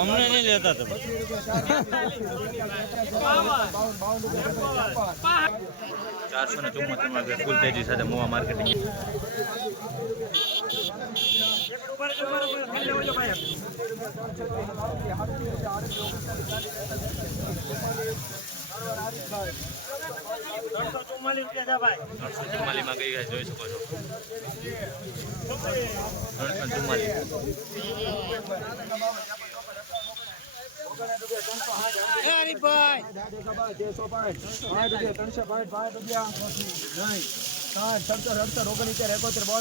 અમને નહીં લેતા તમે. ચારસો ને ચુમ્મોતેરમાં ફૂલ તેજી સાથે મોવા માર્કેટિંગ. ત્રણસો ચુમ્માલીમાં ગઈ ગયા જોઈ શકો છો ત્રણસો ચુમ્માલીસ ત્રણ પાંચ ગઈ ગયા ચારસો પાંચ ગઈ ગયા ચાલો અડતાલીસમાં ગઈ એકોતેર નેવાસી રૂપિયા ત્રણ નેવાસી ત્રણસો ને અગિયાર અગિયાર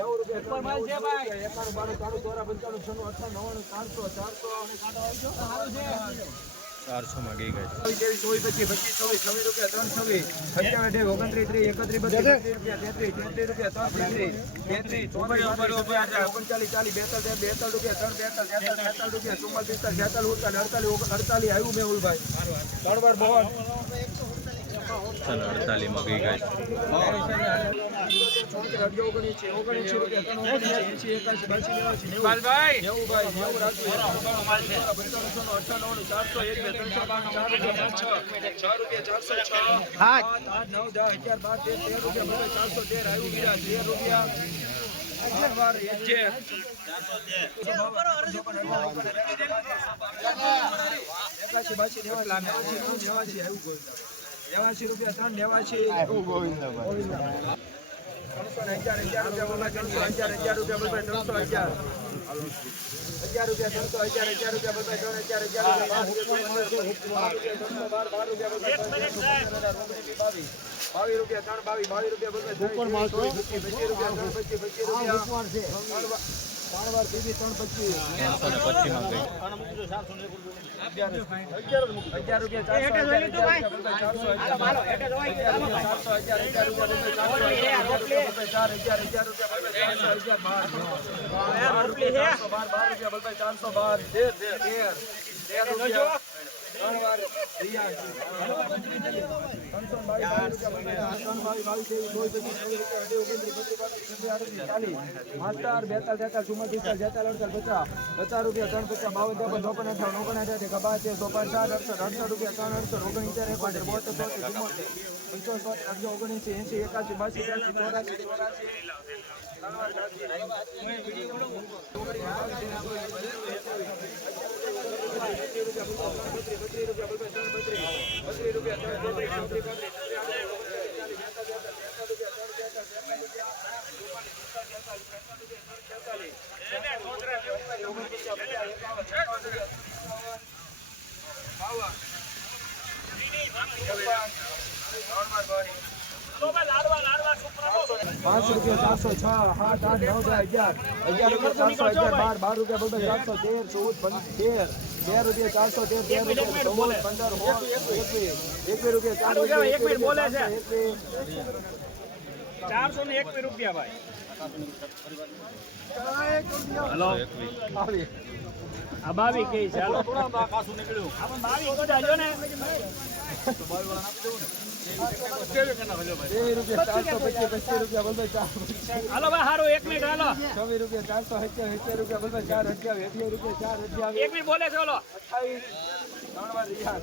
રૂપિયા બોલાય ત્રણસો અગિયાર અગિયાર રૂપિયા બોલાય ચારસો અગિયાર અગિયાર આવી ત્રણસો અગિયાર અગિયાર રૂપિયા બોલાય ત્રણ અગિયાર અગિયાર રૂપિયા ત્રણસો બાર બાર રૂપિયા બોલાય બાવીસ તેર રૂપિયા ત્રણ બાવીસ બાવીસ રૂપિયા બોલાય પચીસ રૂપિયા ત્રણ પચીસ પચીસ રૂપિયા ત્રણ વાર બીજી ત્રણ પચીસ ત્રણસો ને પચીસ અગિયાર રૂપિયા અગિયાર રૂપિયા બોલાય ચારસો અગિયાર રૂપિયા ચારસો અગિયાર અગિયાર રૂપિયા ચારસો અગિયાર રૂપિયા બાર બાર રૂપિયા રૂપિયા ત્રણ વાર બાવીસ રૂપિયા બોલાય. ત્રણ બાવીસ બાવીસ ત્રેવીસ પચીસ રૂપિયા અઢી બાર બત્રીસ પાંત્રીસ છત્રીસ આડત્રીસ બેતાલ તેતાલ ચુમ્માલીસ પિસ્તાલીસ છેતાલીસ અડતાલીસ પચાસ રૂપિયા ત્રણ પચાસ બાવન ત્રેપન ચોપન અઠાવન ઓગણ અઠાવન છે ચોપન સાત અડસઠ અડસઠ રૂપિયા ત્રણ અડસઠ ઓગણીચાર એકોતેર બોતેર તોતેર ચુમ્મોતેર પંચોતેર અગિયાર ઓગણએંસી એંસી એકાસી બાસી ત્યાસી ચોરાસી ચોરાસી પાંચસો રૂપિયા ચારસો છ આઠ આઠ, નવ અગિયાર. અગિયાર રૂપિયા ચારસો, અગિયાર, બાર. બાર રૂપિયા બોલતા ચારસો તેર, ચૌદ તેર. તેર રૂપિયા ચારસો તેર બે રૂપિયા પંદર એક એકવીસ રૂપિયા ચાર રૂપિયા મિનિટ બોલે છે. ચારસો ને એક રૂપિયા ભાઈ. હલો. આ બાવી આપણે બાવી ને બોલતા ચાર અઠ્યાવીસ અઠ્યાવીસ રૂપિયા ચાર અઠ્યાવીસ એક મિનિટ બોલે છે ઓલો અઠ્યાવીસ ત્રણ વાર રિયાઝ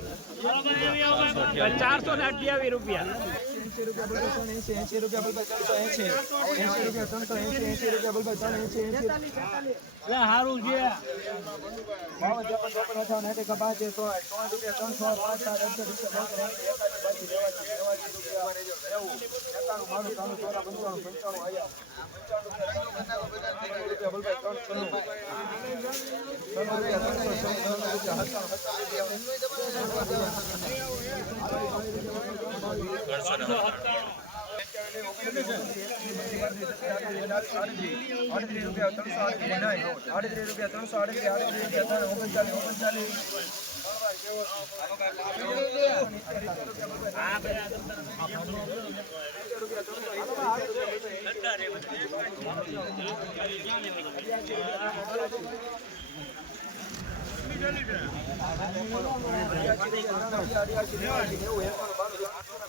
ચારસો ને અઠ્યાવીસ રૂપિયા. એંસી રૂપિયા બોલતા ત્રણ એસી એંસી રૂપિયા બોલતા ચારસો એંસી એંસી રૂપિયા ત્રણસો એંસી એંસી રૂપિયા બોલતા ત્રણ એંસી એંસી હારું છે. બાવન ત્રેપન ચોપન અઠાવન કપા છે સો ત્રણ રૂપિયા ત્રણસો પાંચ. સાત રૂપિયા આડત્રીસ રૂપિયા ત્રણસો આડત્રીસ રૂપિયા ત્રણસો આડત્રીસ આડત્રીસ રૂપિયા ત્રણ ઓગણચાલીસ ઓગણચાલીસ ચારસો પાંચ થયું પાંચ પાંચ રૂપિયા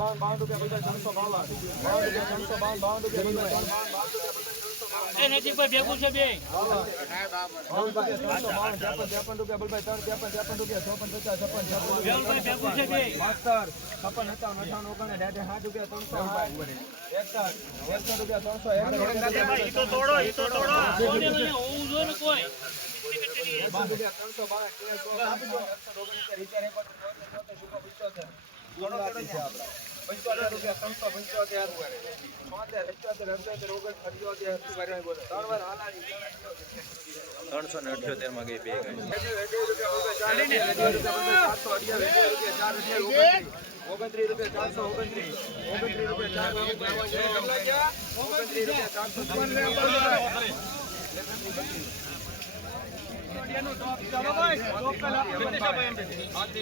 બાવન બાવન રૂપિયા ત્રણસો બાવન બાવન રૂપિયા ત્રણસો બાવન બાવન રૂપિયા એ ભાઈ, ભેગું છે બે ત્રેપન રૂપિયા બોલભાઈ ત્રણ ત્રેપન ત્રેપન રૂપિયા ચોપન પચાસ છપ્પન છપ્પન ભેગું છે બે માસ્તર છપ્પન સત્તાવન અઠાવન ઓગણ સાઠ સાઠ રૂપિયા ત્રણસો એકસઠ એકસઠ રૂપિયા ત્રણસો ઈ તો તોડો ઈ તો તોડો હોવું જોઈએ ને કોઈ. ત્રણસો બાવન ત્રણસો એકસઠ ઓગણીસ રીચાર એકોતેર ચોતેર ચોતેર પંચોતેર પંચોતેર રૂપિયા ત્રણસો પંચોતેર છોતેર અઠ્યોતેર અઠ્યોતેર ઓગણ અઠ્યોતેર ત્રણ વાર હાલાની ત્રણસો ને અઠ્યોતેરમાં ગઈ બે ઓગણત્રીસ રૂપિયા ચારસો ઓગણત્રીસ ઓગણત્રીસ રૂપિયા ચારસો ઓગણત્રીસ રૂપિયા ચારસો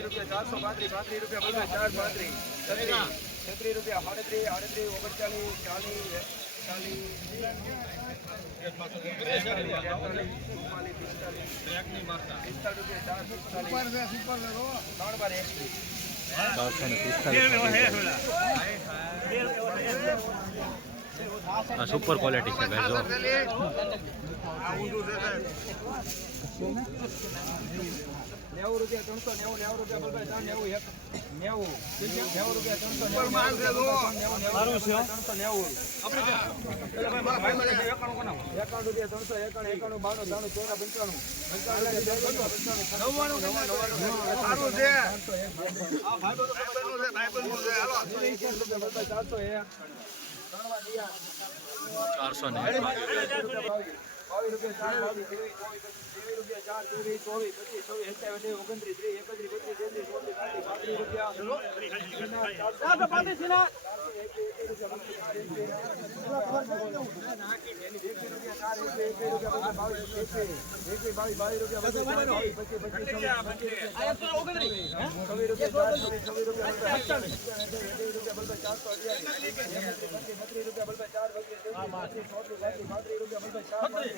રૂપિયા ચારસો પાંત્રીસ પાંત્રીસ રૂપિયા બધા ચાર પાંત્રીસ છત્રીસ રૂપિયા સાડત્રીસ આડત્રીસ ઓગણચાલીસ ચાલીસ સુપર ક્વોલિટી છે નેવું રૂપિયા ત્રણસો નેવું નેવું રૂપિયા બધા ત્રણ નેવું એક. નેવું નેવું રૂપિયા ત્રણસો રૂપિયા ત્રણસો એકાણું એકાણું બાણું ત્રાણું ચોરા પંચાણું પંચાણું ચારસો ને બાવીસ રૂપિયા ચાર બાવીસ ત્રેવીસ ત્રેવીસ રૂપિયા ચાર ત્રેવીસ ચોવીસ પચીસ છવ્વીસ સત્યાવીસ ઓગણત્રીસ ત્રીસ એકત્રીસ બત્રીસ તેત્રીસ ચોત્રીસ પાંત્રીસ પાંત્રીસ રૂપિયા રૂપિયા